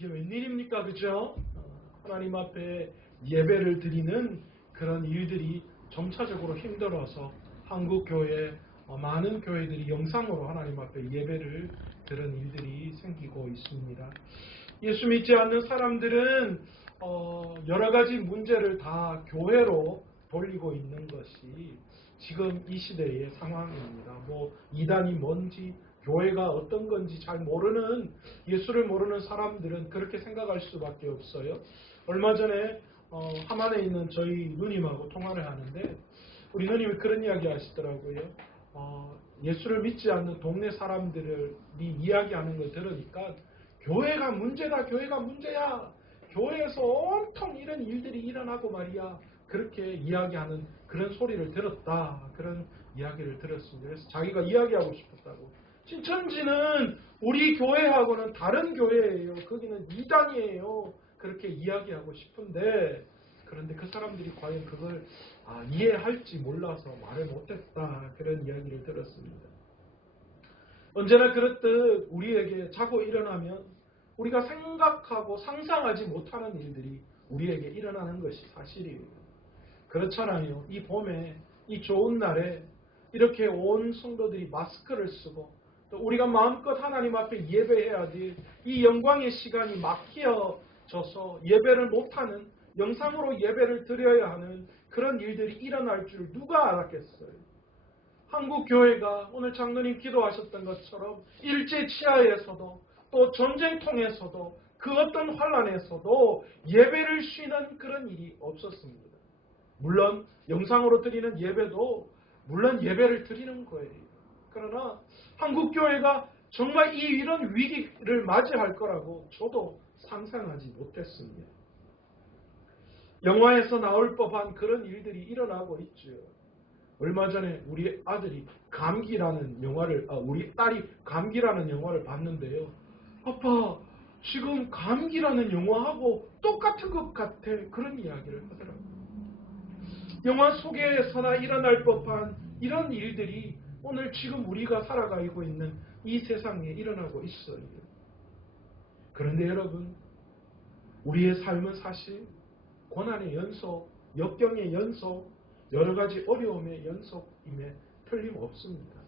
이게 웬일입니까? 그죠? 하나님 앞에 예배를 드리는 그런 일들이 점차적으로 힘들어서 한국 교회 많은 교회들이 영상으로 하나님 앞에 예배를 드리는 일들이 생기고 있습니다. 예수 믿지 않는 사람들은 여러 가지 문제를 다 교회로 돌리고 있는 것이 지금 이 시대의 상황입니다. 이단이 뭔지 교회가 어떤 건지 잘 모르는 예수를 모르는 사람들은 그렇게 생각할 수밖에 없어요. 얼마 전에 함안에 있는 저희 누님하고 통화를 하는데 우리 누님이 그런 이야기 하시더라고요. 예수를 믿지 않는 동네 사람들이 이야기하는 걸 들으니까 교회가 문제다, 교회가 문제야, 교회에서 온통 이런 일들이 일어나고 말이야, 그렇게 이야기하는 그런 소리를 들었다, 그런 이야기를 들었습니다. 그래서 자기가 이야기하고 싶었다고. 신천지는 우리 교회하고는 다른 교회예요. 거기는 이단이에요. 그렇게 이야기하고 싶은데, 그런데 그 사람들이 과연 그걸 이해할지 몰라서 말을 못했다, 그런 이야기를 들었습니다. 언제나 그렇듯 우리에게 자고 일어나면 우리가 생각하고 상상하지 못하는 일들이 우리에게 일어나는 것이 사실이에요. 그렇잖아요. 이 봄에, 이 좋은 날에 이렇게 온 성도들이 마스크를 쓰고 또 우리가 마음껏 하나님 앞에 예배해야 될 이 영광의 시간이 막혀져서 예배를 못하는, 영상으로 예배를 드려야 하는 그런 일들이 일어날 줄 누가 알았겠어요. 한국 교회가 오늘 장로님 기도하셨던 것처럼 일제 치하에서도 또 전쟁통에서도 그 어떤 환란에서도 예배를 쉬는 그런 일이 없었습니다. 물론 영상으로 드리는 예배도 물론 예배를 드리는 거예요. 그러나 한국 교회가 정말 이런 위기를 맞이할 거라고 저도 상상하지 못했습니다. 영화에서 나올 법한 그런 일들이 일어나고 있죠. 얼마 전에 우리 아들이 감기라는 영화를, 우리 딸이 감기라는 영화를 봤는데요. 아빠, 지금 감기라는 영화하고 똑같은 것 같아. 그런 이야기를 하더라고요. 영화 속에서나 일어날 법한 이런 일들이 오늘 지금 우리가 살아가고 있는 이 세상에 일어나고 있어요. 그런데 여러분, 우리의 삶은 사실 고난의 연속, 역경의 연속, 여러 가지 어려움의 연속임에 틀림없습니다.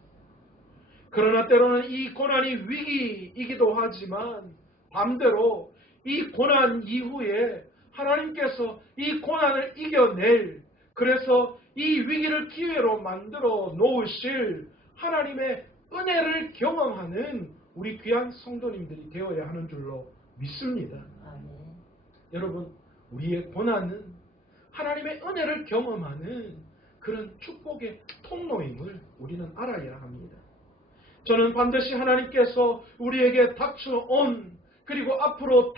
그러나 때로는 이 고난이 위기이기도 하지만 반대로 이 고난 이후에 하나님께서 이 고난을 이겨낼, 그래서 이 위기를 기회로 만들어 놓으실 하나님의 은혜를 경험하는 우리 귀한 성도님들이 되어야 하는 줄로 믿습니다. 여러분, 우리의 고난은 하나님의 은혜를 경험하는 그런 축복의 통로임을 우리는 알아야 합니다. 저는 반드시 하나님께서 우리에게 닥쳐온, 그리고 앞으로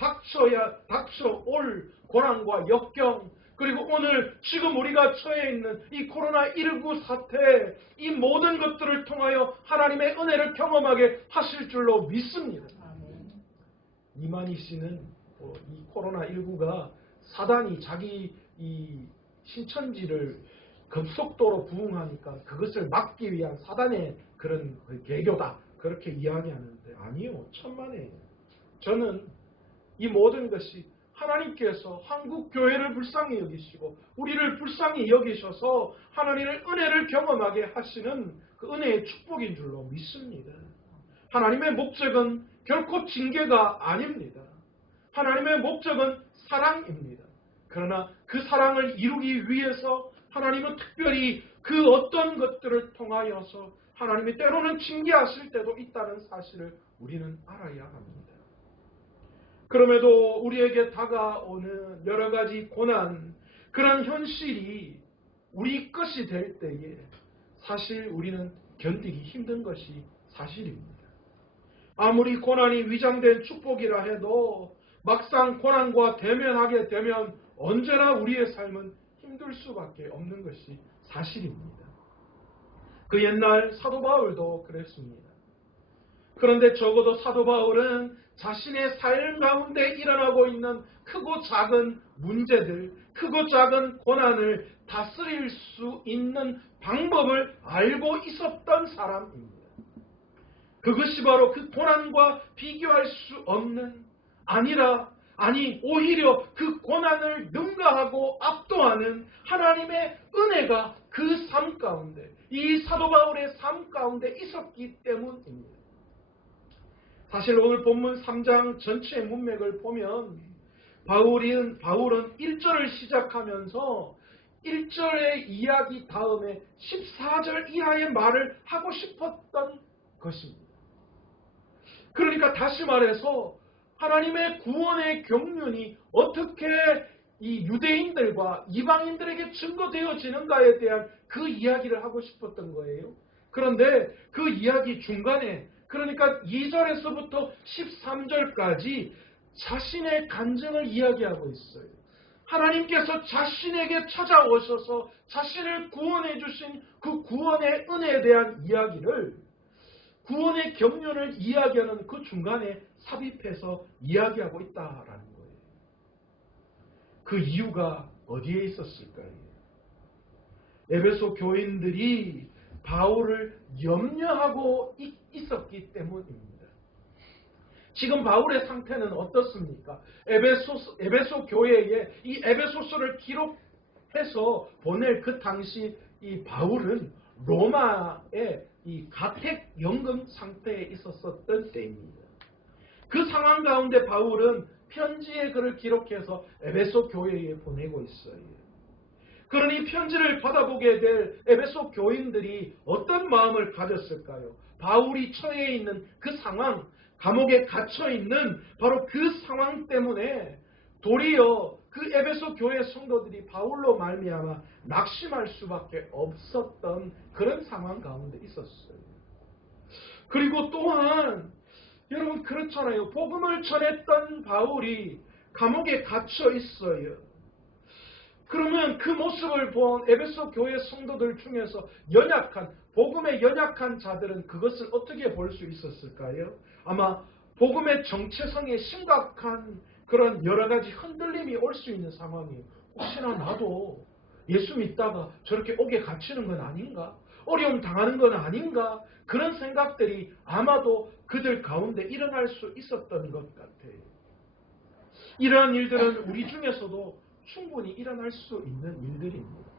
닥쳐올 고난과 역경, 그리고 오늘 지금 우리가 처해 있는 이 코로나19 사태, 이 모든 것들을 통하여 하나님의 은혜를 경험하게 하실 줄로 믿습니다. 이만희 씨는 이 코로나19가 사단이 자기 이 신천지를 급속도로 부흥하니까 그것을 막기 위한 사단의 그런 개교다, 그렇게 이야기하는데 아니요, 천만에요. 저는 이 모든 것이 하나님께서 한국 교회를 불쌍히 여기시고 우리를 불쌍히 여기셔서 하나님의 은혜를 경험하게 하시는 그 은혜의 축복인 줄로 믿습니다. 하나님의 목적은 결코 징계가 아닙니다. 하나님의 목적은 사랑입니다. 그러나 그 사랑을 이루기 위해서 하나님은 특별히 그 어떤 것들을 통하여서 하나님이 때로는 징계하실 때도 있다는 사실을 우리는 알아야 합니다. 그럼에도 우리에게 다가오는 여러 가지 고난, 그런 현실이 우리 것이 될 때에 사실 우리는 견디기 힘든 것이 사실입니다. 아무리 고난이 위장된 축복이라 해도 막상 고난과 대면하게 되면 언제나 우리의 삶은 힘들 수밖에 없는 것이 사실입니다. 그 옛날 사도 바울도 그랬습니다. 그런데 적어도 사도 바울은 자신의 삶 가운데 일어나고 있는 크고 작은 문제들, 크고 작은 고난을 다스릴 수 있는 방법을 알고 있었던 사람입니다. 그것이 바로 그 고난과 비교할 수 없는 아니 오히려 그 고난을 능가하고 압도하는 하나님의 은혜가 그 삶 가운데, 이 사도 바울의 삶 가운데 있었기 때문입니다. 사실 오늘 본문 3장 전체의 문맥을 보면 바울은 1절을 시작하면서 1절의 이야기 다음에 14절 이하의 말을 하고 싶었던 것입니다. 그러니까 다시 말해서 하나님의 구원의 경륜이 어떻게 이 유대인들과 이방인들에게 증거되어지는가에 대한 그 이야기를 하고 싶었던 거예요. 그런데 그 이야기 중간에, 그러니까 2절에서부터 13절까지 자신의 간증을 이야기하고 있어요. 하나님께서 자신에게 찾아오셔서 자신을 구원해 주신 그 구원의 은혜에 대한 이야기를, 구원의 경륜을 이야기하는 그 중간에 삽입해서 이야기하고 있다라는 거예요. 그 이유가 어디에 있었을까요? 에베소 교인들이 바울을 염려하고 있었기 때문입니다. 지금 바울의 상태는 어떻습니까? 에베소 교회에 이 에베소서를 기록해서 보낼 그 당시 이 바울은 로마의 이 가택연금 상태에 있었던 때입니다. 그 상황 가운데 바울은 편지의 글을 기록해서 에베소 교회에 보내고 있어요. 그러니 편지를 받아보게 될 에베소 교인들이 어떤 마음을 가졌을까요? 바울이 처해 있는 그 상황, 감옥에 갇혀 있는 바로 그 상황 때문에 도리어 그 에베소 교회 성도들이 바울로 말미암아 낙심할 수밖에 없었던 그런 상황 가운데 있었어요. 그리고 또한 여러분 그렇잖아요. 복음을 전했던 바울이 감옥에 갇혀 있어요. 그러면 그 모습을 본 에베소 교회 성도들 중에서 복음에 연약한 자들은 그것을 어떻게 볼 수 있었을까요? 아마 복음의 정체성에 심각한 그런 여러 가지 흔들림이 올 수 있는 상황이에요. 혹시나 나도 예수 믿다가 저렇게 옥에 갇히는 건 아닌가? 어려움 당하는 건 아닌가? 그런 생각들이 아마도 그들 가운데 일어날 수 있었던 것 같아요. 이러한 일들은 우리 중에서도 충분히 일어날 수 있는 일들입니다.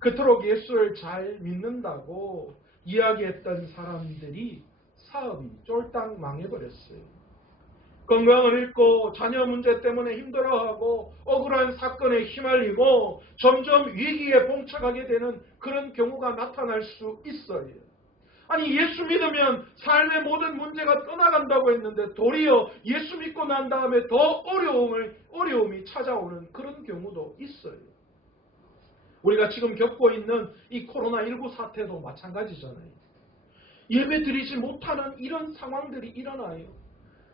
그토록 예수를 잘 믿는다고 이야기했던 사람들이 사업이 쫄딱 망해버렸어요. 건강을 잃고 자녀 문제 때문에 힘들어하고 억울한 사건에 휘말리고 점점 위기에 봉착하게 되는 그런 경우가 나타날 수 있어요. 아니 예수 믿으면 삶의 모든 문제가 떠나간다고 했는데 도리어 예수 믿고 난 다음에 더 어려움이 찾아오는 그런 경우도 있어요. 우리가 지금 겪고 있는 이 코로나19 사태도 마찬가지잖아요. 예배 드리지 못하는 이런 상황들이 일어나요.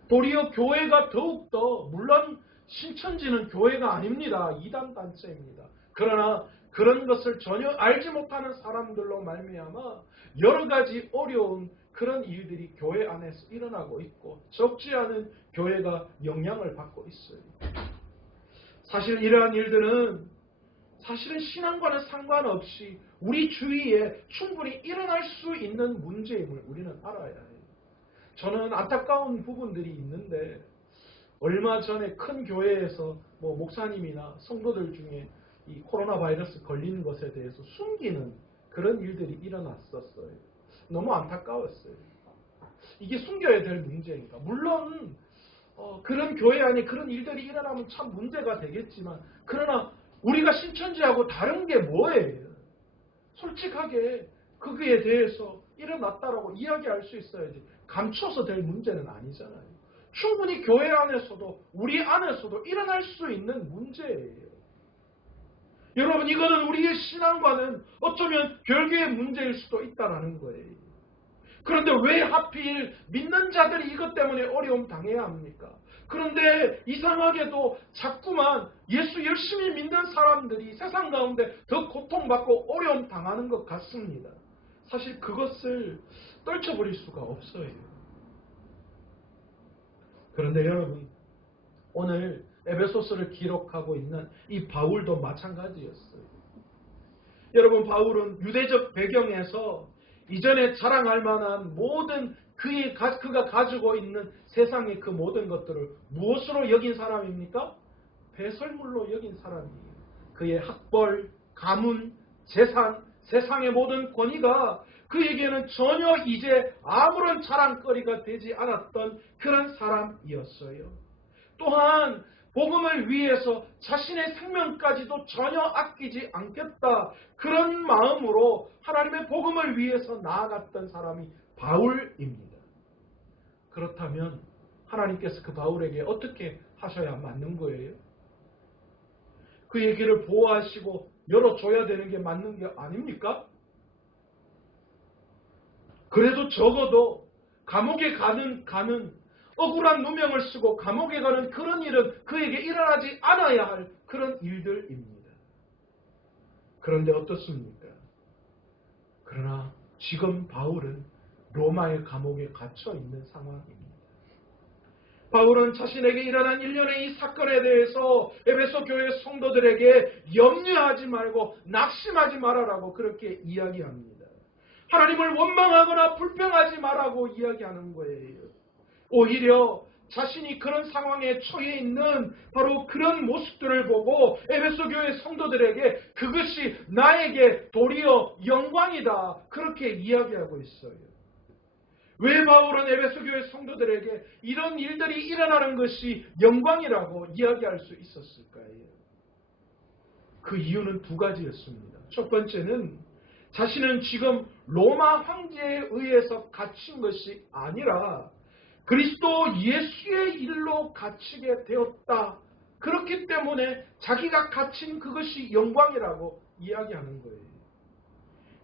도리어 교회가 더욱더, 물론 신천지는 교회가 아닙니다. 이단 단체입니다. 그러나 그런 것을 전혀 알지 못하는 사람들로 말미암아 여러 가지 어려운 그런 일들이 교회 안에서 일어나고 있고 적지 않은 교회가 영향을 받고 있어요. 사실 이러한 일들은 사실은 신앙과는 상관없이 우리 주위에 충분히 일어날 수 있는 문제임을 우리는 알아야 해요. 저는 안타까운 부분들이 있는데 얼마 전에 큰 교회에서 목사님이나 성도들 중에 이 코로나 바이러스 걸리는 것에 대해서 숨기는 그런 일들이 일어났었어요. 너무 안타까웠어요. 이게 숨겨야 될 문제인가? 물론 그런 교회 안에 그런 일들이 일어나면 참 문제가 되겠지만 그러나 우리가 신천지하고 다른 게 뭐예요? 솔직하게 거기에 대해서 일어났다라고 이야기할 수 있어야지 감춰서 될 문제는 아니잖아요. 충분히 교회 안에서도 우리 안에서도 일어날 수 있는 문제예요. 여러분 이거는 우리의 신앙과는 어쩌면 별개의 문제일 수도 있다는 거예요. 그런데 왜 하필 믿는 자들이 이것 때문에 어려움 당해야 합니까? 그런데 이상하게도 자꾸만 예수 열심히 믿는 사람들이 세상 가운데 더 고통받고 어려움 당하는 것 같습니다. 사실 그것을 떨쳐버릴 수가 없어요. 그런데 여러분 오늘 에베소서를 기록하고 있는 이 바울도 마찬가지였어요. 여러분 바울은 유대적 배경에서 이전에 자랑할 만한 모든 그가 가지고 있는 세상의 그 모든 것들을 무엇으로 여긴 사람입니까? 배설물로 여긴 사람이에요. 그의 학벌, 가문, 재산, 세상의 모든 권위가 그에게는 전혀 이제 아무런 자랑거리가 되지 않았던 그런 사람이었어요. 또한 복음을 위해서 자신의 생명까지도 전혀 아끼지 않겠다. 그런 마음으로 하나님의 복음을 위해서 나아갔던 사람이 바울입니다. 그렇다면 하나님께서 그 바울에게 어떻게 하셔야 맞는 거예요? 그의 길을 보호하시고 열어줘야 되는 게 맞는 게 아닙니까? 그래도 적어도 감옥에 가는 억울한 누명을 쓰고 감옥에 가는 그런 일은 그에게 일어나지 않아야 할 그런 일들입니다. 그런데 어떻습니까? 그러나 지금 바울은 로마의 감옥에 갇혀 있는 상황입니다. 바울은 자신에게 일어난 일련의 이 사건에 대해서 에베소 교회 성도들에게 염려하지 말고 낙심하지 말아라고 그렇게 이야기합니다. 하나님을 원망하거나 불평하지 말라고 이야기하는 거예요. 오히려 자신이 그런 상황에 처해 있는 바로 그런 모습들을 보고 에베소 교회 성도들에게 그것이 나에게 도리어 영광이다. 그렇게 이야기하고 있어요. 왜 바울은 에베소 교회 성도들에게 이런 일들이 일어나는 것이 영광이라고 이야기할 수 있었을까요? 그 이유는 두 가지였습니다. 첫 번째는 자신은 지금 로마 황제에 의해서 갇힌 것이 아니라 그리스도 예수의 일로 갇히게 되었다. 그렇기 때문에 자기가 갇힌 그것이 영광이라고 이야기하는 거예요.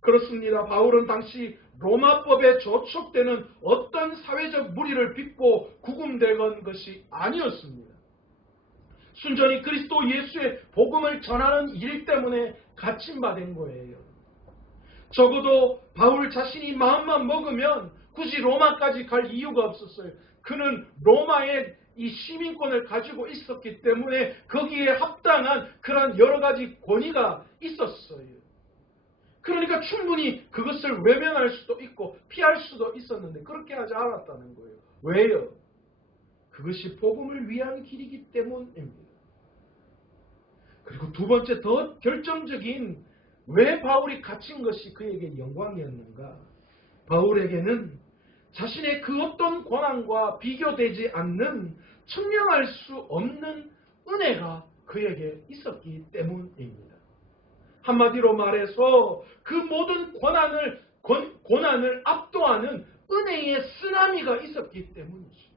그렇습니다. 바울은 당시 로마법에 저촉되는 어떤 사회적 무리를 빚고 구금되건 것이 아니었습니다. 순전히 그리스도 예수의 복음을 전하는 일 때문에 갇힌 바 된 거예요. 적어도 바울 자신이 마음만 먹으면 굳이 로마까지 갈 이유가 없었어요. 그는 로마의 이 시민권을 가지고 있었기 때문에 거기에 합당한 그런 여러 가지 권위가 있었어요. 그러니까 충분히 그것을 외면할 수도 있고 피할 수도 있었는데 그렇게 하지 않았다는 거예요. 왜요? 그것이 복음을 위한 길이기 때문입니다. 그리고 두 번째 더 결정적인 왜 바울이 갇힌 것이 그에게 영광이었는가? 바울에게는 자신의 그 어떤 고난과 비교되지 않는 측량할 수 없는 은혜가 그에게 있었기 때문입니다. 한마디로 말해서 그 모든 고난을 압도하는 은혜의 쓰나미가 있었기 때문이죠.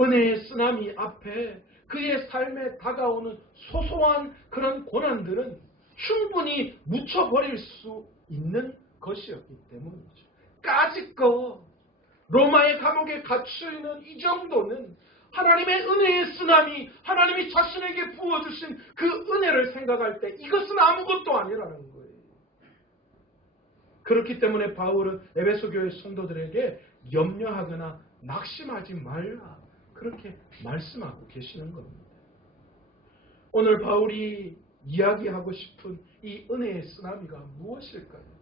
은혜의 쓰나미 앞에 그의 삶에 다가오는 소소한 그런 고난들은 충분히 묻혀버릴 수 있는 것이었기 때문이죠. 까짓거 로마의 감옥에 갇혀있는 이 정도는 하나님의 은혜의 쓰나미, 하나님이 자신에게 부어주신 그 은혜를 생각할 때 이것은 아무것도 아니라는 거예요. 그렇기 때문에 바울은 에베소 교회 성도들에게 염려하거나 낙심하지 말라 그렇게 말씀하고 계시는 겁니다. 오늘 바울이 이야기하고 싶은 이 은혜의 쓰나미가 무엇일까요?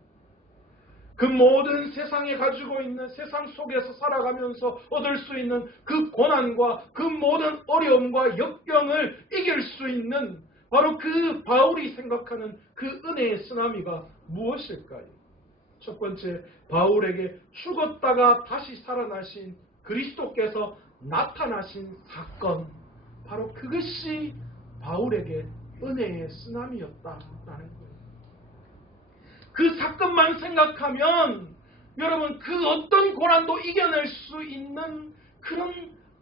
그 모든 세상에 가지고 있는 세상 속에서 살아가면서 얻을 수 있는 그 고난과 그 모든 어려움과 역경을 이길 수 있는 바로 그 바울이 생각하는 그 은혜의 쓰나미가 무엇일까요? 첫 번째, 바울에게 죽었다가 다시 살아나신 그리스도께서 나타나신 사건, 바로 그것이 바울에게 은혜의 쓰나미였다라는 거예요. 그 사건만 생각하면 여러분 그 어떤 고난도 이겨낼 수 있는 그런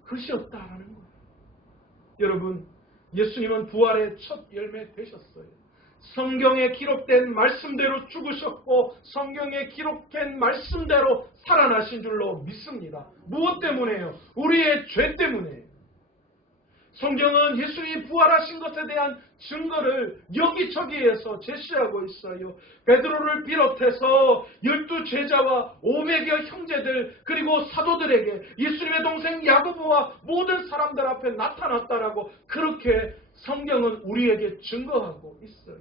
것이었다라는 거예요. 여러분 예수님은 부활의 첫 열매 되셨어요. 성경에 기록된 말씀대로 죽으셨고 성경에 기록된 말씀대로 살아나신 줄로 믿습니다. 무엇 때문에요? 우리의 죄 때문에. 성경은 예수님이 부활하신 것에 대한 증거를 여기저기에서 제시하고 있어요. 베드로를 비롯해서 12제자와 500여 형제들 그리고 사도들에게 예수님의 동생 야고보와 모든 사람들 앞에 나타났다라고 그렇게 성경은 우리에게 증거하고 있어요.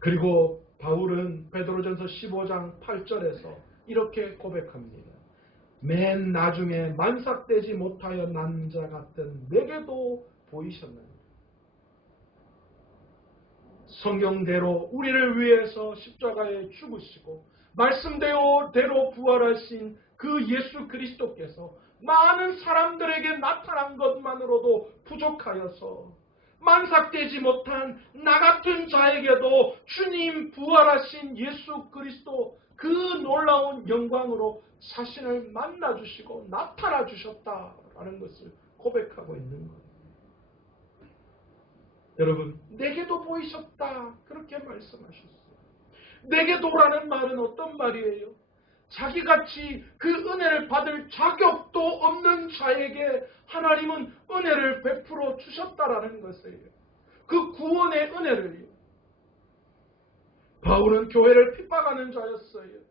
그리고 바울은 베드로전서 15장 8절에서 이렇게 고백합니다. 맨 나중에 만삭되지 못하여 난 자 같은 내게도 보이셨느니라. 성경대로 우리를 위해서 십자가에 죽으시고 말씀대로 부활하신 그 예수 그리스도께서 많은 사람들에게 나타난 것만으로도 부족하여서 만삭되지 못한 나 같은 자에게도 주님 부활하신 예수 그리스도 그 놀라운 영광으로 자신을 만나주시고 나타나주셨다라는 것을 고백하고 있는 거예요. 여러분, 내게도 보이셨다 그렇게 말씀하셨어요. 내게도라는 말은 어떤 말이에요? 자기같이 그 은혜를 받을 자격도 없는 자에게 하나님은 은혜를 베풀어 주셨다라는 것이에요. 그 구원의 은혜를요. 바울은 교회를 핍박하는 자였어요.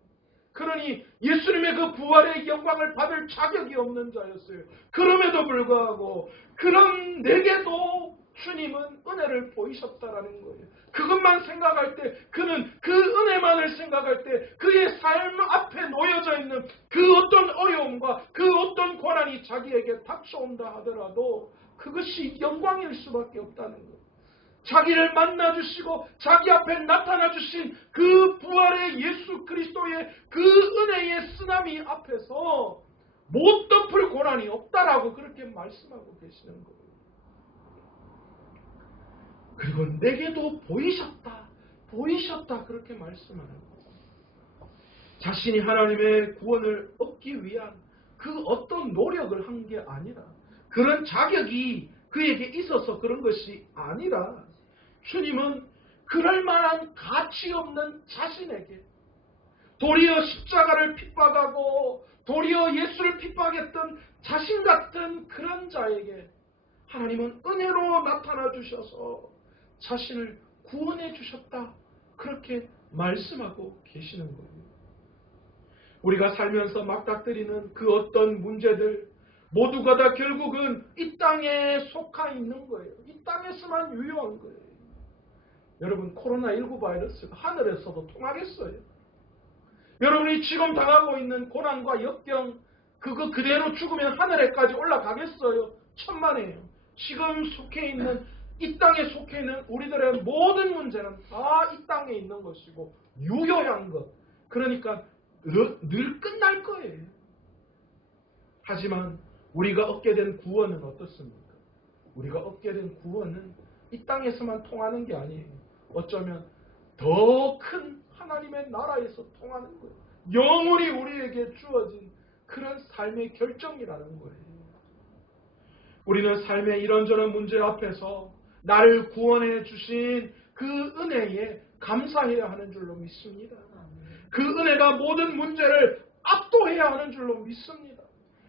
그러니 예수님의 그 부활의 영광을 받을 자격이 없는 자였어요. 그럼에도 불구하고 그런 내게도 주님은 은혜를 보이셨다라는 거예요. 그것만 생각할 때, 그는 그 은혜만을 생각할 때 그의 삶 앞에 놓여져 있는 그 어떤 어려움과 그 어떤 고난이 자기에게 닥쳐온다 하더라도 그것이 영광일 수밖에 없다는 거예요. 자기를 만나주시고 자기 앞에 나타나주신 그 부활의 예수 그리스도의 그 은혜의 쓰나미 앞에서 못 덮을 고난이 없다라고 그렇게 말씀하고 계시는 거예요. 그리고 내게도 보이셨다 그렇게 말씀하는 거예요. 자신이 하나님의 구원을 얻기 위한 그 어떤 노력을 한 게 아니라, 그런 자격이 그에게 있어서 그런 것이 아니라, 주님은 그럴 만한 가치 없는 자신에게, 도리어 십자가를 핍박하고 도리어 예수를 핍박했던 자신 같은 그런 자에게 하나님은 은혜로 나타나 주셔서 자신을 구원해 주셨다 그렇게 말씀하고 계시는 거예요. 우리가 살면서 맞닥뜨리는 그 어떤 문제들 모두가 다 결국은 이 땅에 속하 있는 거예요. 이 땅에서만 유효한 거예요. 여러분, 코로나19 바이러스가 하늘에서도 통하겠어요? 여러분이 지금 당하고 있는 고난과 역경, 그거 그대로 죽으면 하늘에까지 올라가겠어요? 천만에요. 지금 속해 있는, 이 땅에 속해 있는 우리들의 모든 문제는 다 이 땅에 있는 것이고 유효한 것, 그러니까 늘 끝날 거예요. 하지만 우리가 얻게 된 구원은 어떻습니까? 우리가 얻게 된 구원은 이 땅에서만 통하는 게 아니에요. 어쩌면 더 큰 하나님의 나라에서 통하는 거예요. 영원히 우리에게 주어진 그런 삶의 결정이라는 거예요. 우리는 삶의 이런저런 문제 앞에서 나를 구원해 주신 그 은혜에 감사해야 하는 줄로 믿습니다. 그 은혜가 모든 문제를 압도해야 하는 줄로 믿습니다.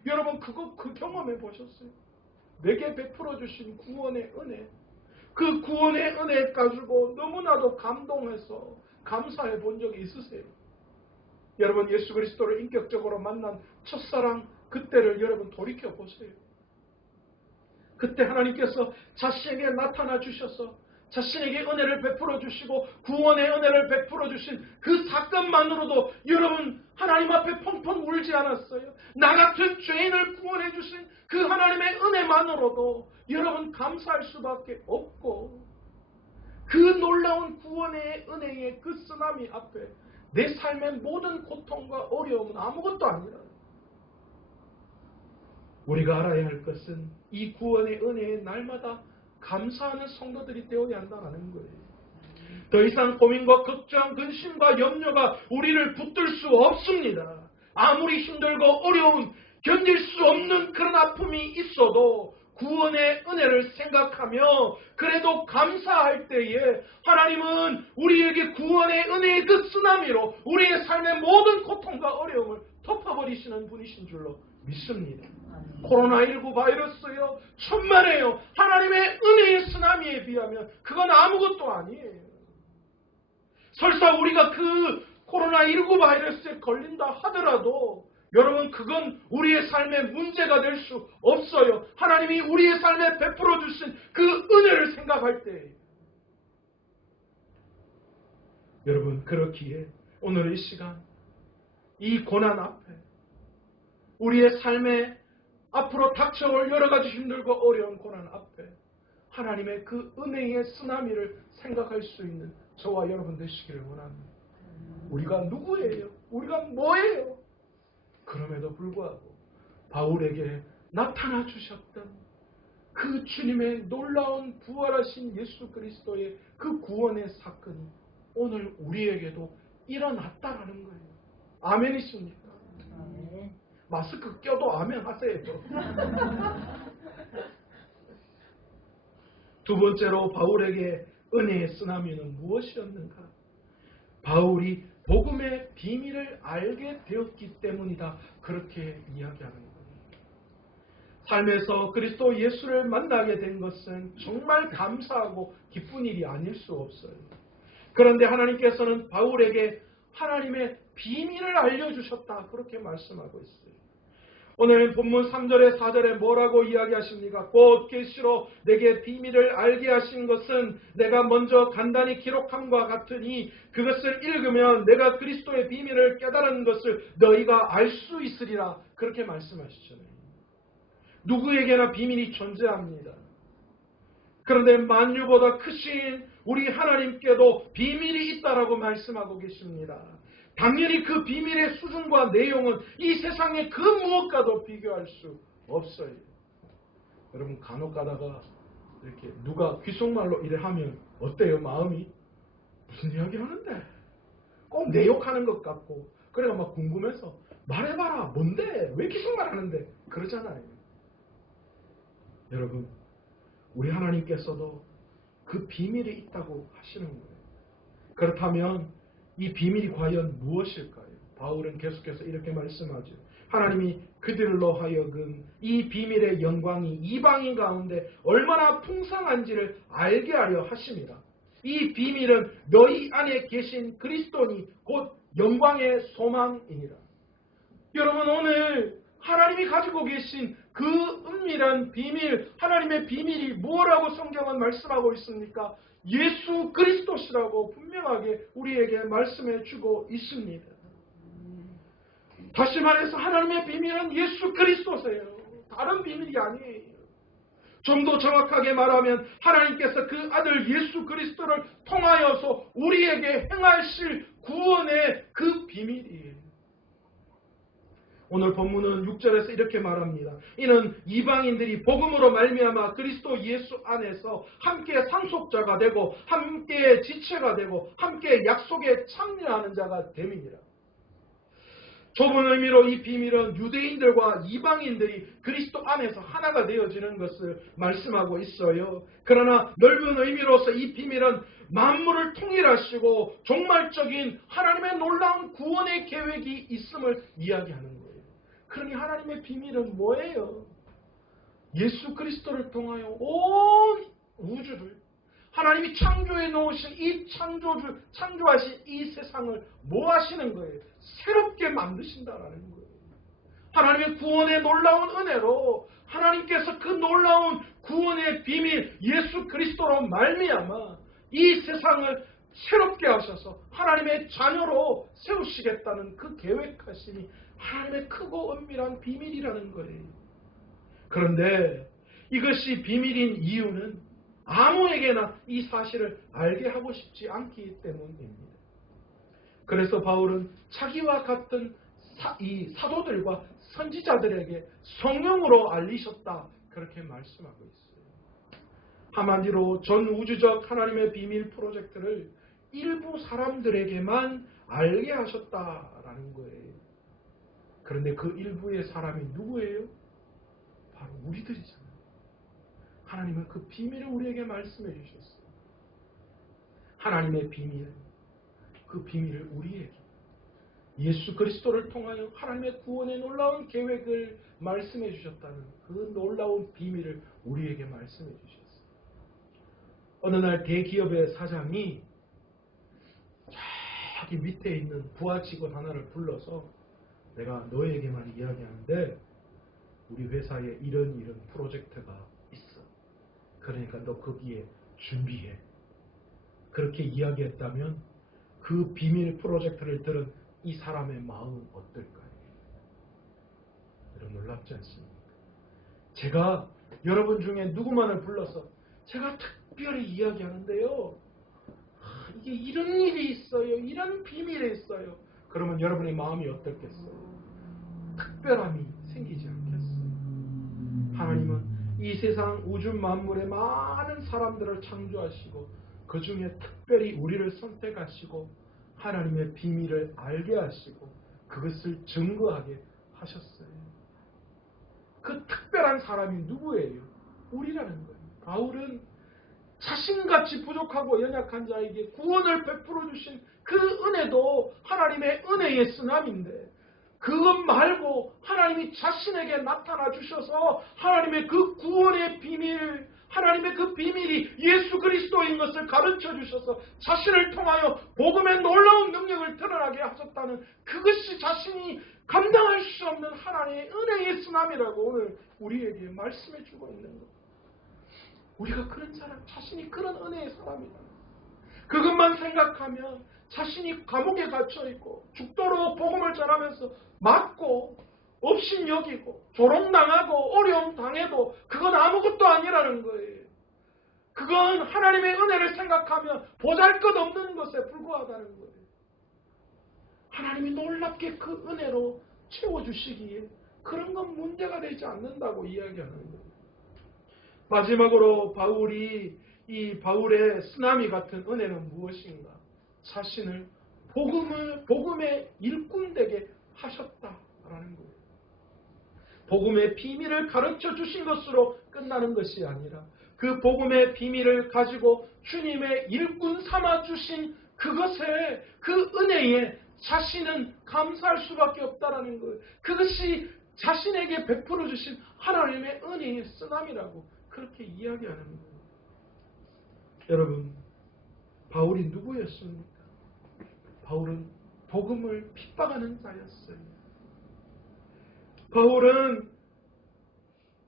여러분, 그 경험해 보셨어요? 내게 베풀어 주신 구원의 은혜, 그 구원의 은혜 가지고 너무나도 감동해서 감사해 본 적이 있으세요? 여러분, 예수 그리스도를 인격적으로 만난 첫사랑 그때를 여러분 돌이켜 보세요. 그때 하나님께서 자신에게 나타나 주셔서 자신에게 은혜를 베풀어 주시고 구원의 은혜를 베풀어 주신 그 사건만으로도 여러분 하나님 앞에 펑펑 울지 않았어요? 나 같은 죄인을 구원해 주신 그 하나님의 은혜만으로도 여러분 감사할 수밖에 없고, 그 놀라운 구원의 은혜의 그 쓰나미 앞에 내 삶의 모든 고통과 어려움은 아무것도 아니라, 우리가 알아야 할 것은 이 구원의 은혜에 날마다 감사하는 성도들이 되어야 한다는 거예요. 더 이상 고민과 걱정, 근심과 염려가 우리를 붙들 수 없습니다. 아무리 힘들고 어려운, 견딜 수 없는 그런 아픔이 있어도 구원의 은혜를 생각하며 그래도 감사할 때에 하나님은 우리에게 구원의 은혜의 그 쓰나미로 우리의 삶의 모든 고통과 어려움을 덮어버리시는 분이신 줄로 믿습니다. 코로나19 바이러스요, 천만에요. 하나님의 은혜의 쓰나미에 비하면 그건 아무것도 아니에요. 설사 우리가 그 코로나19 바이러스에 걸린다 하더라도 여러분, 그건 우리의 삶의 문제가 될 수 없어요. 하나님이 우리의 삶에 베풀어 주신 그 은혜를 생각할 때, 여러분, 그렇기에 오늘 이 시간 이 고난 앞에, 우리의 삶에 앞으로 닥쳐올 여러 가지 힘들고 어려운 고난 앞에 하나님의 그 은혜의 쓰나미를 생각할 수 있는 저와 여러분 되시기를 원합니다. 우리가 누구예요? 우리가 뭐예요? 그럼에도 불구하고 바울에게 나타나 주셨던 그 주님의 놀라운 부활하신 예수 그리스도의 그 구원의 사건이 오늘 우리에게도 일어났다라는 거예요. 아멘이십니까? 아멘. 마스크 껴도 아멘 하세요. 두 번째로 바울에게 은혜의 쓰나미는 무엇이었는가? 바울이 복음의 비밀을 알게 되었기 때문이다. 그렇게 이야기하는 거예요. 삶에서 그리스도 예수를 만나게 된 것은 정말 감사하고 기쁜 일이 아닐 수 없어요. 그런데 하나님께서는 바울에게 하나님의 비밀을 알려주셨다. 그렇게 말씀하고 있어요. 오늘 본문 3절에 4절에 뭐라고 이야기하십니까? 곧 계시로 내게 비밀을 알게 하신 것은 내가 먼저 간단히 기록함과 같으니 그것을 읽으면 내가 그리스도의 비밀을 깨달은 것을 너희가 알 수 있으리라. 그렇게 말씀하시잖아요. 누구에게나 비밀이 존재합니다. 그런데 만유보다 크신 우리 하나님께도 비밀이 있다라고 말씀하고 계십니다. 당연히 그 비밀의 수준과 내용은 이 세상의 그 무엇과도 비교할 수 없어요. 여러분 간혹 가다가 이렇게 누가 귓속말로 이래 하면 어때요? 마음이 무슨 이야기를 하는데? 꼭 내 욕하는 것 같고 그래가 막 궁금해서 말해봐라 뭔데? 왜 귓속말 하는데? 그러잖아요. 여러분 우리 하나님께서도 그 비밀이 있다고 하시는 거예요. 그렇다면 이 비밀이 과연 무엇일까요? 바울은 계속해서 이렇게 말씀하죠. 하나님이 그들로 하여금 이 비밀의 영광이 이방인 가운데 얼마나 풍성한지를 알게 하려 하심이라. 이 비밀은 너희 안에 계신 그리스도니 곧 영광의 소망이니라. 여러분 오늘 하나님이 가지고 계신 그 은밀한 비밀, 하나님의 비밀이 뭐라고 성경은 말씀하고 있습니까? 예수 그리스도시라고 분명하게 우리에게 말씀해 주고 있습니다. 다시 말해서 하나님의 비밀은 예수 그리스도세요. 다른 비밀이 아니에요. 좀 더 정확하게 말하면 하나님께서 그 아들 예수 그리스도를 통하여서 우리에게 행하실 구원의 그 비밀이에요. 오늘 본문은 6절에서 이렇게 말합니다. 이는 이방인들이 복음으로 말미암아 그리스도 예수 안에서 함께 상속자가 되고 함께 지체가 되고 함께 약속에 참여하는 자가 됨이니라. 좁은 의미로 이 비밀은 유대인들과 이방인들이 그리스도 안에서 하나가 되어지는 것을 말씀하고 있어요. 그러나 넓은 의미로서 이 비밀은 만물을 통일하시고 종말적인 하나님의 놀라운 구원의 계획이 있음을 이야기하는 거예요. 그러니 하나님의 비밀은 뭐예요? 예수 그리스도를 통하여 온 우주를 하나님이 창조해 놓으신 이 창조하신 이 세상을 뭐 하시는 거예요? 새롭게 만드신다라는 거예요. 하나님의 구원의 놀라운 은혜로 하나님께서 그 놀라운 구원의 비밀 예수 그리스도로 말미암아 이 세상을 새롭게 하셔서 하나님의 자녀로 세우시겠다는 그 계획하심이 하나님의 크고 은밀한 비밀이라는 거예요. 그런데 이것이 비밀인 이유는 아무에게나 이 사실을 알게 하고 싶지 않기 때문입니다. 그래서 바울은 자기와 같은 이 사도들과 선지자들에게 성령으로 알리셨다. 그렇게 말씀하고 있어요. 한마디로 전 우주적 하나님의 비밀 프로젝트를 일부 사람들에게만 알게 하셨다라는 거예요. 그런데 그 일부의 사람이 누구예요? 바로 우리들이잖아요. 하나님은 그 비밀을 우리에게 말씀해 주셨어요. 하나님의 비밀, 그 비밀을 우리에게 예수 그리스도를 통하여 하나님의 구원의 놀라운 계획을 말씀해 주셨다는 그 놀라운 비밀을 우리에게 말씀해 주셨어요. 어느 날 대기업의 사장이 저기 밑에 있는 부하 직원 하나를 불러서 내가 너에게만 이야기하는데 우리 회사에 이런 프로젝트가 있어. 그러니까 너 거기에 준비해. 그렇게 이야기했다면 그 비밀 프로젝트를 들은 이 사람의 마음은 어떨까요? 여러분 놀랍지 않습니까? 제가 여러분 중에 누구만을 불러서 제가 특별히 이야기하는데요. 이게 이런 일이 있어요. 이런 비밀이 있어요. 그러면 여러분의 마음이 어떻겠어요? 특별함이 생기지 않겠어요? 하나님은 이 세상 우주 만물의 많은 사람들을 창조하시고 그 중에 특별히 우리를 선택하시고 하나님의 비밀을 알게 하시고 그것을 증거하게 하셨어요. 그 특별한 사람이 누구예요? 우리라는 거예요. 바울은 자신같이 부족하고 연약한 자에게 구원을 베풀어 주신 그 은혜도 하나님의 은혜의 쓰나미인데 그것 말고 하나님이 자신에게 나타나 주셔서 하나님의 그 구원의 비밀, 하나님의 그 비밀이 예수 그리스도인 것을 가르쳐 주셔서 자신을 통하여 복음의 놀라운 능력을 드러나게 하셨다는 그것이 자신이 감당할 수 없는 하나님의 은혜의 쓰나미라고 오늘 우리에게 말씀해 주고 있는 것. 우리가 그런 사람, 자신이 그런 은혜의 사람이다. 그것만 생각하면 자신이 감옥에 갇혀있고 죽도록 복음을 전하면서 맞고 업신 여기고 조롱당하고 어려움 당해도 그건 아무것도 아니라는 거예요. 그건 하나님의 은혜를 생각하면 보잘것없는 것에 불과하다는 거예요. 하나님이 놀랍게 그 은혜로 채워주시기에 그런 건 문제가 되지 않는다고 이야기하는 거예요. 마지막으로 바울이 이 바울의 쓰나미 같은 은혜는 무엇인가? 자신을 복음의 일꾼 되게 하셨다라는 거예요. 복음의 비밀을 가르쳐 주신 것으로 끝나는 것이 아니라 그 복음의 비밀을 가지고 주님의 일꾼 삼아 주신 그것에 그 은혜에 자신은 감사할 수밖에 없다라는 거예요. 그것이 자신에게 베풀어 주신 하나님의 은혜의 쓰나미라고 그렇게 이야기하는 거예요. 여러분, 바울이 누구였습니까? 바울은 복음을 핍박하는 자였어요. 바울은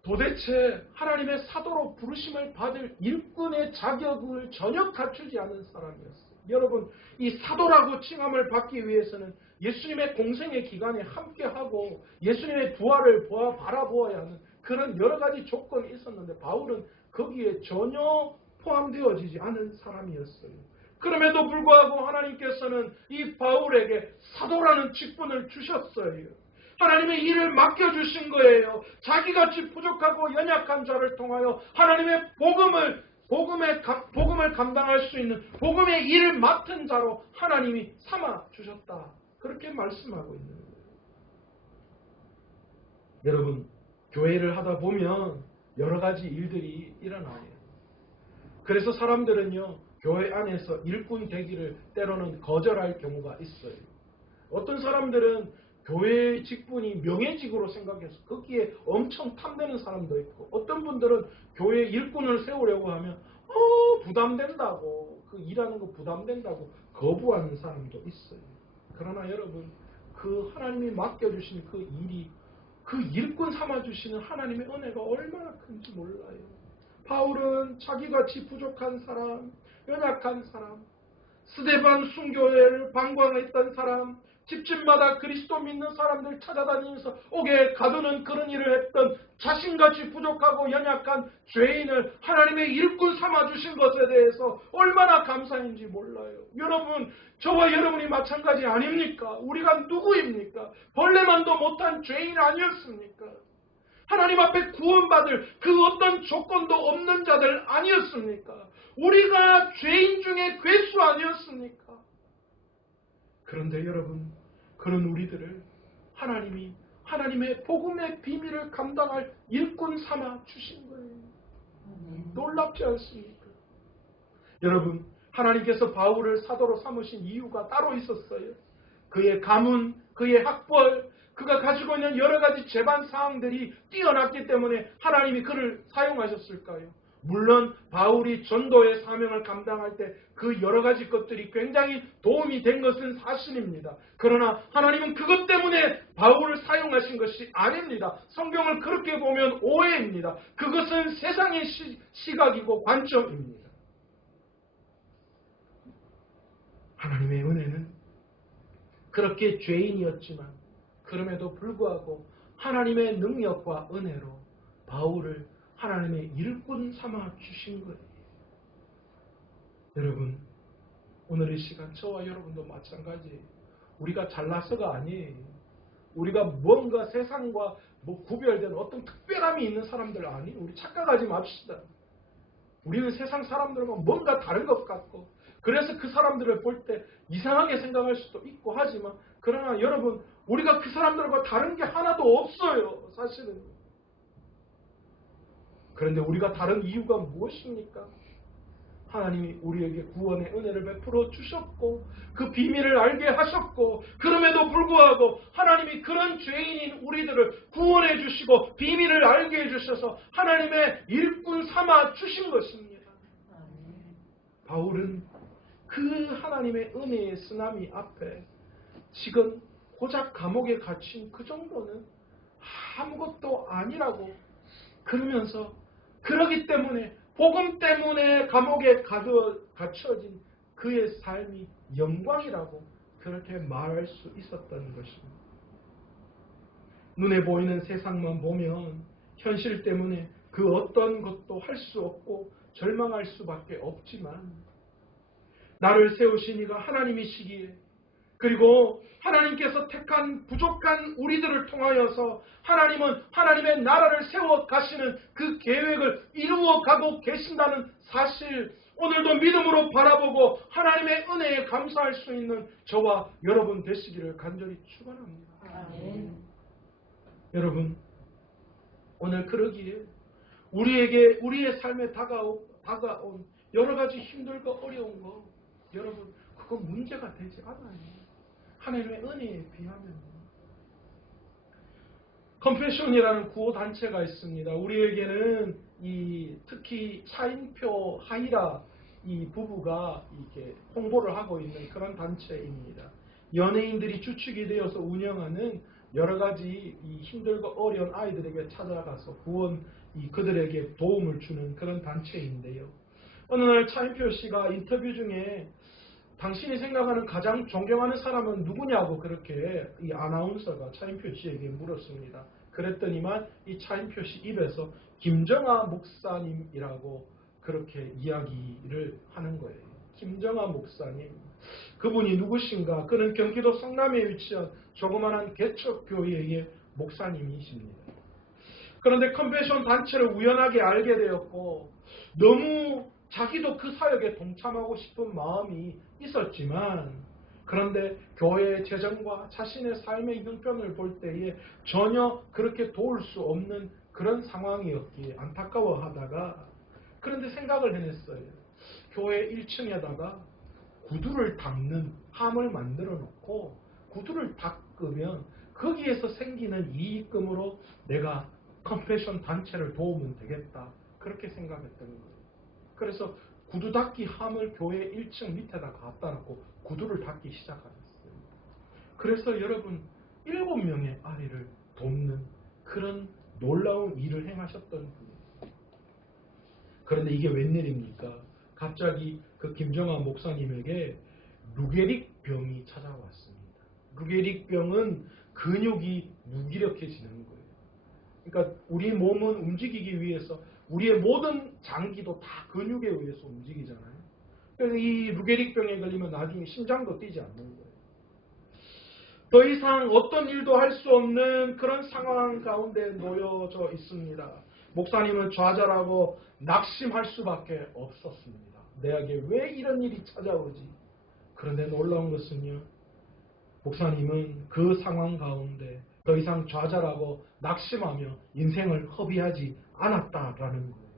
도대체 하나님의 사도로 부르심을 받을 일꾼의 자격을 전혀 갖추지 않은 사람이었어요. 여러분, 이 사도라고 칭함을 받기 위해서는 예수님의 공생의 기간에 함께하고 예수님의 부활을 바라보아야 하는 그런 여러 가지 조건이 있었는데 바울은 거기에 전혀 포함되어지지 않은 사람이었어요. 그럼에도 불구하고 하나님께서는 이 바울에게 사도라는 직분을 주셨어요. 하나님의 일을 맡겨주신 거예요. 자기같이 부족하고 연약한 자를 통하여 하나님의 복음을 감당할 수 있는 복음의 일을 맡은 자로 하나님이 삼아 주셨다. 그렇게 말씀하고 있는 거예요. 여러분, 교회를 하다 보면 여러 가지 일들이 일어나요. 그래서 사람들은요, 교회 안에서 일꾼 되기를 때로는 거절할 경우가 있어요. 어떤 사람들은 교회의 직분이 명예직으로 생각해서 거기에 엄청 탐내는 사람도 있고, 어떤 분들은 교회 일꾼을 세우려고 하면 부담된다고, 그 일하는 거 부담된다고 거부하는 사람도 있어요. 그러나 여러분, 그 하나님이 맡겨주신 그 일이 그 일꾼 삼아주시는 하나님의 은혜가 얼마나 큰지 몰라요. 바울은 자기같이 부족한 사람, 연약한 사람, 스데반 순교회를 방광했던 사람, 집집마다 그리스도 믿는 사람들 찾아다니면서 옥에 가두는 그런 일을 했던 자신같이 부족하고 연약한 죄인을 하나님의 일꾼 삼아주신 것에 대해서 얼마나 감사인지 몰라요. 여러분, 저와 여러분이 마찬가지 아닙니까? 우리가 누구입니까? 벌레만도 못한 죄인 아니었습니까? 하나님 앞에 구원받을 그 어떤 조건도 없는 자들 아니었습니까? 우리가 죄인 중에 괴수 아니었습니까? 그런데 여러분, 그런 우리들을 하나님이 하나님의 복음의 비밀을 감당할 일꾼 삼아 주신 거예요. 놀랍지 않습니까? 여러분, 하나님께서 바울을 사도로 삼으신 이유가 따로 있었어요. 그의 가문, 그의 학벌, 그가 가지고 있는 여러 가지 재반 사항들이 뛰어났기 때문에 하나님이 그를 사용하셨을까요? 물론 바울이 전도의 사명을 감당할 때 그 여러 가지 것들이 굉장히 도움이 된 것은 사실입니다. 그러나 하나님은 그것 때문에 바울을 사용하신 것이 아닙니다. 성경을 그렇게 보면 오해입니다. 그것은 세상의 시각이고 관점입니다. 하나님의 은혜는 그렇게 죄인이었지만 그럼에도 불구하고 하나님의 능력과 은혜로 바울을 하나님의 일꾼 삼아 주신 거예요. 여러분, 오늘 이 시간 저와 여러분도 마찬가지예요. 우리가 잘나서가 아니에요. 우리가 뭔가 세상과 구별된 어떤 특별함이 있는 사람들 아니에요. 우리 착각하지 맙시다. 우리는 세상 사람들과 뭔가 다른 것 같고, 그래서 그 사람들을 볼 때 이상하게 생각할 수도 있고 하지만, 그러나 여러분, 우리가 그 사람들과 다른 게 하나도 없어요. 사실은. 그런데 우리가 다른 이유가 무엇입니까? 하나님이 우리에게 구원의 은혜를 베풀어 주셨고 그 비밀을 알게 하셨고, 그럼에도 불구하고 하나님이 그런 죄인인 우리들을 구원해 주시고 비밀을 알게 해주셔서 하나님의 일꾼 삼아 주신 것입니다. 바울은 그 하나님의 은혜의 쓰나미 앞에 지금 고작 감옥에 갇힌 그 정도는 아무것도 아니라고 그러면서, 그러기 때문에 복음 때문에 감옥에 갇혀진 그의 삶이 영광이라고 그렇게 말할 수 있었던 것입니다. 눈에 보이는 세상만 보면 현실 때문에 그 어떤 것도 할 수 없고 절망할 수밖에 없지만, 나를 세우신 이가 하나님이시기에, 그리고 하나님께서 택한 부족한 우리들을 통하여서 하나님은 하나님의 나라를 세워 가시는 그 계획을 이루어 가고 계신다는 사실, 오늘도 믿음으로 바라보고 하나님의 은혜에 감사할 수 있는 저와 여러분 되시기를 간절히 축원합니다. 여러분, 오늘 그러기에 우리에게 우리의 삶에 다가온 여러 가지 힘들고 어려운 거, 여러분, 그건 문제가 되지 않아요. 하나님의 은혜에 비하면. 컴패션이라는 구호단체가 있습니다. 우리에게는 특히 차인표 하이라 이 부부가 이렇게 홍보를 하고 있는 그런 단체입니다. 연예인들이 주축이 되어서 운영하는 여러 가지 힘들고 어려운 아이들에게 찾아가서 그들에게 도움을 주는 그런 단체인데요. 어느 날 차인표 씨가 인터뷰 중에 당신이 생각하는 가장 존경하는 사람은 누구냐고 그렇게 이 아나운서가 차인표 씨에게 물었습니다. 그랬더니만 이 차인표 씨 입에서 김정아 목사님이라고 그렇게 이야기를 하는 거예요. 김정아 목사님. 그분이 누구신가? 그는 경기도 성남에 위치한 조그마한 개척교회의 목사님이십니다. 그런데 컴패션 단체를 우연하게 알게 되었고, 너무 자기도 그 사역에 동참하고 싶은 마음이 있었지만, 그런데 교회의 재정과 자신의 삶의 형편을 볼 때에 전혀 그렇게 도울 수 없는 그런 상황이었기에 안타까워하다가, 그런데 생각을 해냈어요. 교회 1층에다가 구두를 닦는 함을 만들어 놓고 구두를 닦으면 거기에서 생기는 이익금으로 내가 컴패션 단체를 도우면 되겠다, 그렇게 생각했던 거예요. 그래서 구두 닦기 함을 교회 1층 밑에다 갖다 놓고 구두를 닦기 시작하셨어요. 그래서 여러분, 7명의 아이를 돕는 그런 놀라운 일을 행하셨던 분이에요. 그런데 이게 웬일입니까? 갑자기 그 김정아 목사님에게 루게릭 병이 찾아왔습니다. 루게릭 병은 근육이 무기력해지는 거예요. 그러니까 우리 몸은 움직이기 위해서 우리의 모든 장기도 다 근육에 의해서 움직이잖아요. 그래서 이 루게릭병에 걸리면 나중에 심장도 뛰지 않는 거예요. 더 이상 어떤 일도 할 수 없는 그런 상황 가운데 놓여져 있습니다. 목사님은 좌절하고 낙심할 수밖에 없었습니다. 내게 왜 이런 일이 찾아오지? 그런데 놀라운 것은요, 목사님은 그 상황 가운데 더 이상 좌절하고 낙심하며 인생을 허비하지 않았다라는 거예요.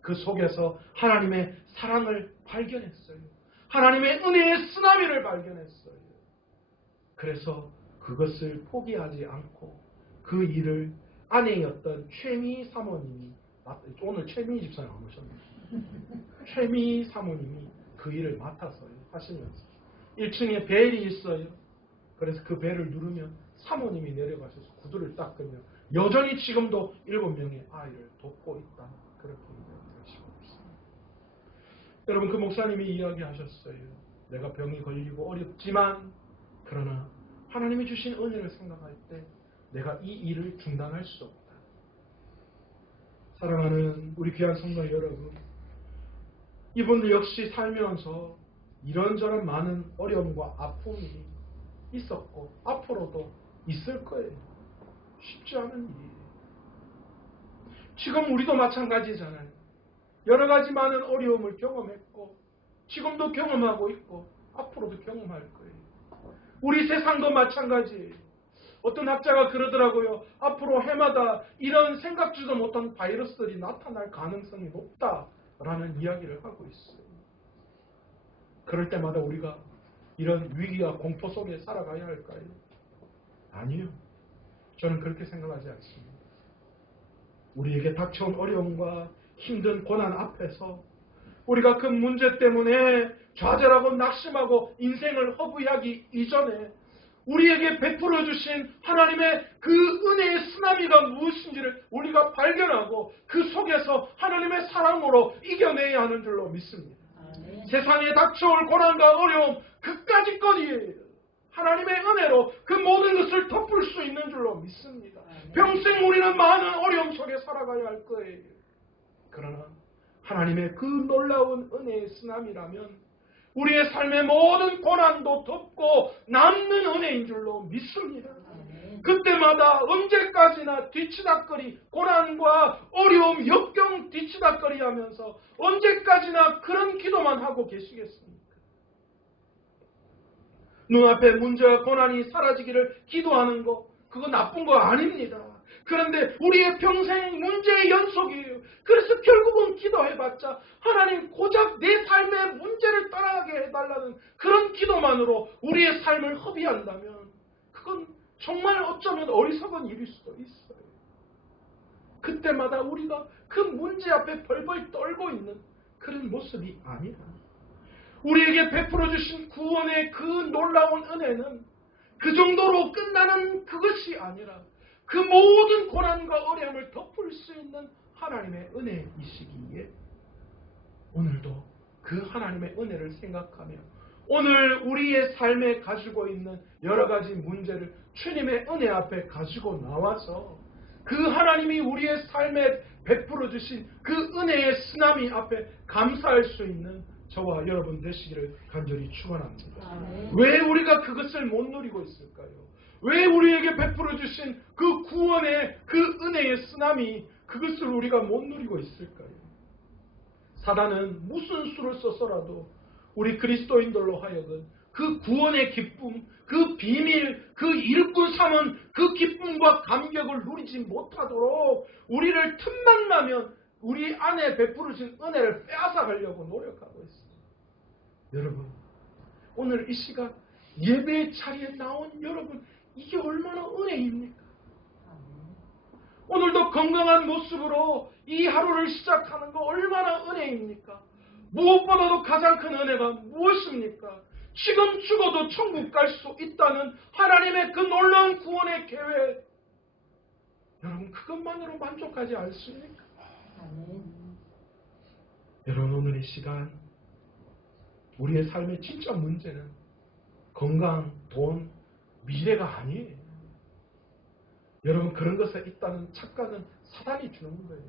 그 속에서 하나님의 사랑을 발견했어요. 하나님의 은혜의 쓰나미를 발견했어요. 그래서 그것을 포기하지 않고 그 일을 아내였던 최미 사모님이, 오늘 최미 집사님 안 오셨나요? 최미 사모님이 그 일을 맡아서 하시면서 1층에 벨이 있어요. 그래서 그 벨을 누르면 사모님이 내려가셔서 구두를 닦으며 여전히 지금도 7명의 아이를 돕고 있다, 그렇게 이야기하시고 있습니다. 여러분, 그 목사님이 이야기하셨어요. 내가 병이 걸리고 어렵지만 그러나 하나님이 주신 은혜를 생각할 때 내가 이 일을 중단할 수 없다. 사랑하는 우리 귀한 성도 여러분, 이분들 역시 살면서 이런저런 많은 어려움과 아픔이 있었고 앞으로도 있을 거예요. 쉽지 않은 일이에요. 지금 우리도 마찬가지잖아요. 여러 가지 많은 어려움을 경험했고 지금도 경험하고 있고 앞으로도 경험할 거예요. 우리 세상도 마찬가지예요. 어떤 학자가 그러더라고요. 앞으로 해마다 이런 생각지도 못한 바이러스들이 나타날 가능성이 높다라는 이야기를 하고 있어요. 그럴 때마다 우리가 이런 위기와 공포 속에 살아가야 할까요? 아니요. 저는 그렇게 생각하지 않습니다. 우리에게 닥쳐온 어려움과 힘든 고난 앞에서 우리가 그 문제 때문에 좌절하고 낙심하고 인생을 허비하기 이전에 우리에게 베풀어 주신 하나님의 그 은혜의 쓰나미가 무엇인지를 우리가 발견하고 그 속에서 하나님의 사랑으로 이겨내야 하는 줄로 믿습니다. 세상에 닥쳐올 고난과 어려움 그까짓 것이에요. 하나님의 은혜로 그 모든 것을 덮을 수 있는 줄로 믿습니다. 평생 우리는 많은 어려움 속에 살아가야 할 거예요. 그러나 하나님의 그 놀라운 은혜의 쓰나미라면 우리의 삶의 모든 고난도 덮고 남는 은혜인 줄로 믿습니다. 그때마다 언제까지나 뒤치다거리 고난과 어려움 역경 뒤치다거리 하면서 언제까지나 그런 기도만 하고 계시겠습니까? 눈앞에 문제와 고난이 사라지기를 기도하는 거 그거 나쁜 거 아닙니다. 그런데 우리의 평생 문제의 연속이에요. 그래서 결국은 기도해봤자 하나님 고작 내 삶의 문제를 따라가게 해달라는 그런 기도만으로 우리의 삶을 허비한다면 그건 정말 어쩌면 어리석은 일일 수도 있어요. 그때마다 우리가 그 문제 앞에 벌벌 떨고 있는 그런 모습이 아니라 우리에게 베풀어 주신 구원의 그 놀라운 은혜는 그 정도로 끝나는 그것이 아니라 그 모든 고난과 어려움을 덮을 수 있는 하나님의 은혜이시기에 오늘도 그 하나님의 은혜를 생각하며 오늘 우리의 삶에 가지고 있는 여러 가지 문제를 주님의 은혜 앞에 가지고 나와서 그 하나님이 우리의 삶에 베풀어 주신 그 은혜의 쓰나미 앞에 감사할 수 있는 저와 여러분 되시기를 간절히 축원합니다. 왜 우리가 그것을 못 누리고 있을까요? 왜 우리에게 베풀어 주신 그 구원의 그 은혜의 쓰나미 그것을 우리가 못 누리고 있을까요? 사단은 무슨 수를 써서라도 우리 그리스도인들로 하여금 그 구원의 기쁨, 그 비밀, 그 일꾼 삼은 그 기쁨과 감격을 누리지 못하도록 우리를 틈만 나면 우리 안에 베풀어진 은혜를 빼앗아가려고 노력하고 있습니다. 여러분, 오늘 이 시간 예배 자리에 나온 여러분, 이게 얼마나 은혜입니까? 오늘도 건강한 모습으로 이 하루를 시작하는 거 얼마나 은혜입니까? 무엇보다도 가장 큰 은혜가 무엇입니까? 지금 죽어도 천국 갈 수 있다는 하나님의 그 놀라운 구원의 계획. 여러분 그것만으로 만족하지 않습니까? 여러분 오늘 이 시간 우리의 삶의 진짜 문제는 건강, 돈, 미래가 아니에요. 여러분 그런 것에 있다는 착각은 사단이 주는 거예요.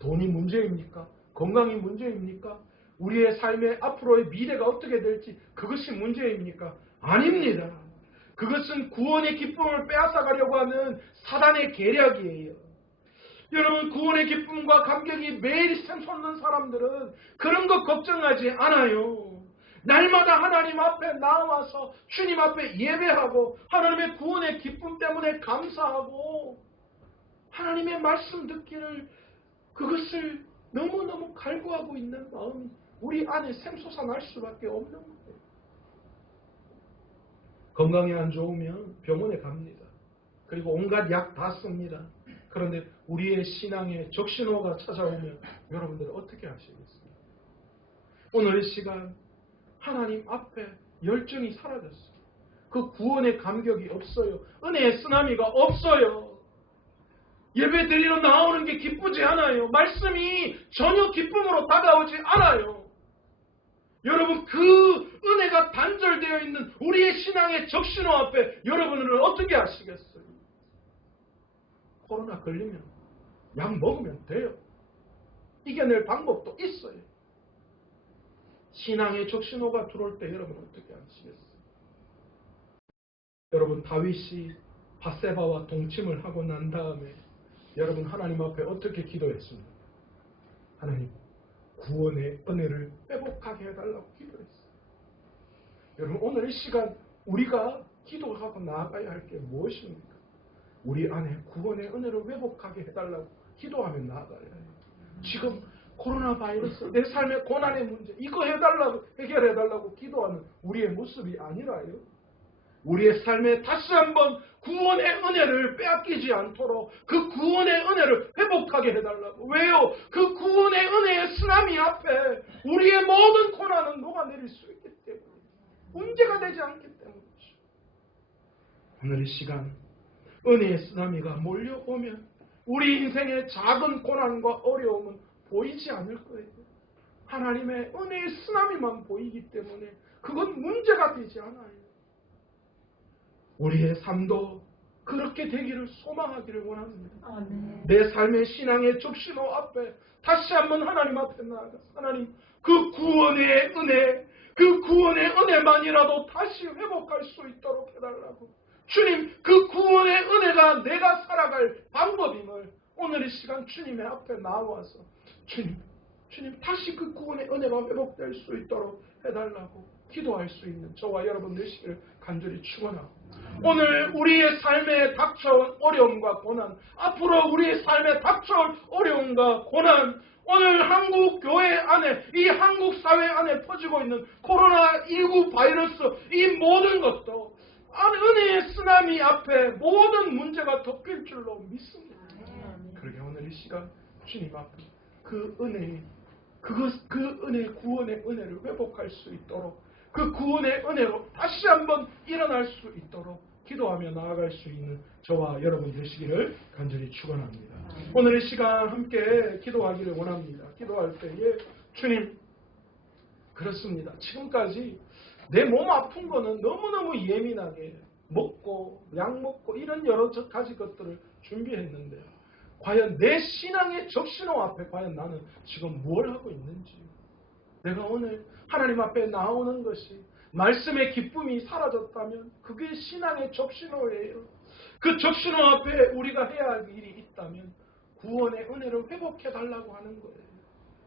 돈이 문제입니까? 건강이 문제입니까? 우리의 삶의 앞으로의 미래가 어떻게 될지 그것이 문제입니까? 아닙니다. 그것은 구원의 기쁨을 빼앗아가려고 하는 사단의 계략이에요. 여러분 구원의 기쁨과 감격이 매일 샘솟는 사람들은 그런 것 걱정하지 않아요. 날마다 하나님 앞에 나와서 주님 앞에 예배하고 하나님의 구원의 기쁨 때문에 감사하고 하나님의 말씀 듣기를 그것을 너무너무 갈구하고 있는 마음이 우리 안에 샘솟아날 수밖에 없는 거예요. 건강이 안 좋으면 병원에 갑니다. 그리고 온갖 약 다 씁니다. 그런데 우리의 신앙에 적신호가 찾아오면 여러분들 어떻게 하시겠습니까? 오늘 이 시간 하나님 앞에 열정이 사라졌어요. 그 구원의 감격이 없어요. 은혜의 쓰나미가 없어요. 예배 드리러 나오는 게 기쁘지 않아요. 말씀이 전혀 기쁨으로 다가오지 않아요. 여러분 그 은혜가 단절되어 있는 우리의 신앙의 적신호 앞에 여러분은 어떻게 하시겠어요? 코로나 걸리면 약 먹으면 돼요. 이겨낼 방법도 있어요. 신앙의 적신호가 들어올 때 여러분 어떻게 하시겠어요? 여러분 다윗이 밧세바와 동침을 하고 난 다음에 여러분 하나님 앞에 어떻게 기도했습니까? 하나님 구원의 은혜를 회복하게 해달라고 기도했어요. 여러분 오늘 이 시간 우리가 기도하고 나아가야 할 게 무엇입니까? 우리 안에 구원의 은혜를 회복하게 해달라고 기도하며 나아가야 해요. 지금 코로나 바이러스, 내 삶의 고난의 문제 이거 해달라고 해결해달라고 기도하는 우리의 모습이 아니라요. 우리의 삶에 다시 한번 구원의 은혜를 빼앗기지 않도록 그 구원의 은혜를 회복하게 해달라고. 왜요? 그 구원의 은혜의 쓰나미 앞에 우리의 모든 고난은 녹아내릴 수 있기 때문에 문제가 되지 않기 때문이죠. 오늘 이 시간 은혜의 쓰나미가 몰려오면 우리 인생의 작은 고난과 어려움은 보이지 않을 거예요. 하나님의 은혜의 쓰나미만 보이기 때문에 그건 문제가 되지 않아요. 우리의 삶도 그렇게 되기를 소망하기를 원합니다. 내 삶의 신앙의 적신호 앞에 다시 한번 하나님 앞에 나아가서 하나님 그 구원의 은혜, 그 구원의 은혜만이라도 다시 회복할 수 있도록 해달라고. 주님 그 구원의 은혜가 내가 살아갈 방법임을 오늘 이 시간 주님의 앞에 나와서 주님 다시 그 구원의 은혜가 회복될 수 있도록 해달라고 기도할 수 있는 저와 여러분 되시기를 간절히 축원하고 오늘 우리의 삶에 닥쳐온 어려움과 고난, 앞으로 우리의 삶에 닥쳐올 어려움과 고난, 오늘 한국 교회 안에, 이 한국 사회 안에 퍼지고 있는 코로나19 바이러스, 이 모든 것도 은혜의 쓰나미 앞에 모든 문제가 덮일 줄로 믿습니다. 그러게 오늘 이 시간 주님 앞에 그 은혜, 그 구원의 은혜를 회복할 수 있도록 그 구원의 은혜로 다시 한번 일어날 수 있도록 기도하며 나아갈 수 있는 저와 여러분 되시기를 간절히 축원합니다. 오늘 이 시간 함께 기도하기를 원합니다. 기도할 때에 주님 그렇습니다. 지금까지 내 몸 아픈 거는 너무너무 예민하게 먹고 약 먹고 이런 여러 가지 것들을 준비했는데 과연 내 신앙의 적신호 앞에 과연 나는 지금 뭘 하고 있는지 내가 오늘 하나님 앞에 나오는 것이 말씀의 기쁨이 사라졌다면 그게 신앙의 적신호예요. 그 적신호 앞에 우리가 해야 할 일이 있다면 구원의 은혜를 회복해달라고 하는 거예요.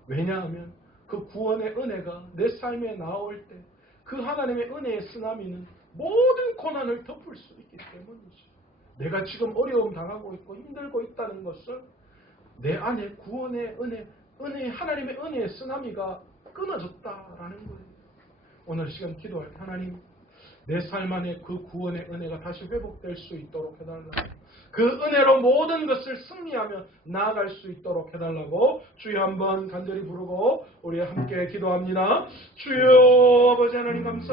왜냐하면 그 구원의 은혜가 내 삶에 나올 때 그 하나님의 은혜의 쓰나미는 모든 고난을 덮을 수 있기 때문이죠. 내가 지금 어려움 당하고 있고 힘들고 있다는 것은 내 안에 구원의 은혜, 하나님의 은혜의 쓰나미가 끊어졌다라는 거예요. 오늘 시간 기도할 때 하나님 내 삶 안에 그 구원의 은혜가 다시 회복될 수 있도록 해달라고 그 은혜로 모든 것을 승리하며 나아갈 수 있도록 해달라고 주여 한번 간절히 부르고 우리 함께 기도합니다. 주여 아버지 하나님 감사합니다.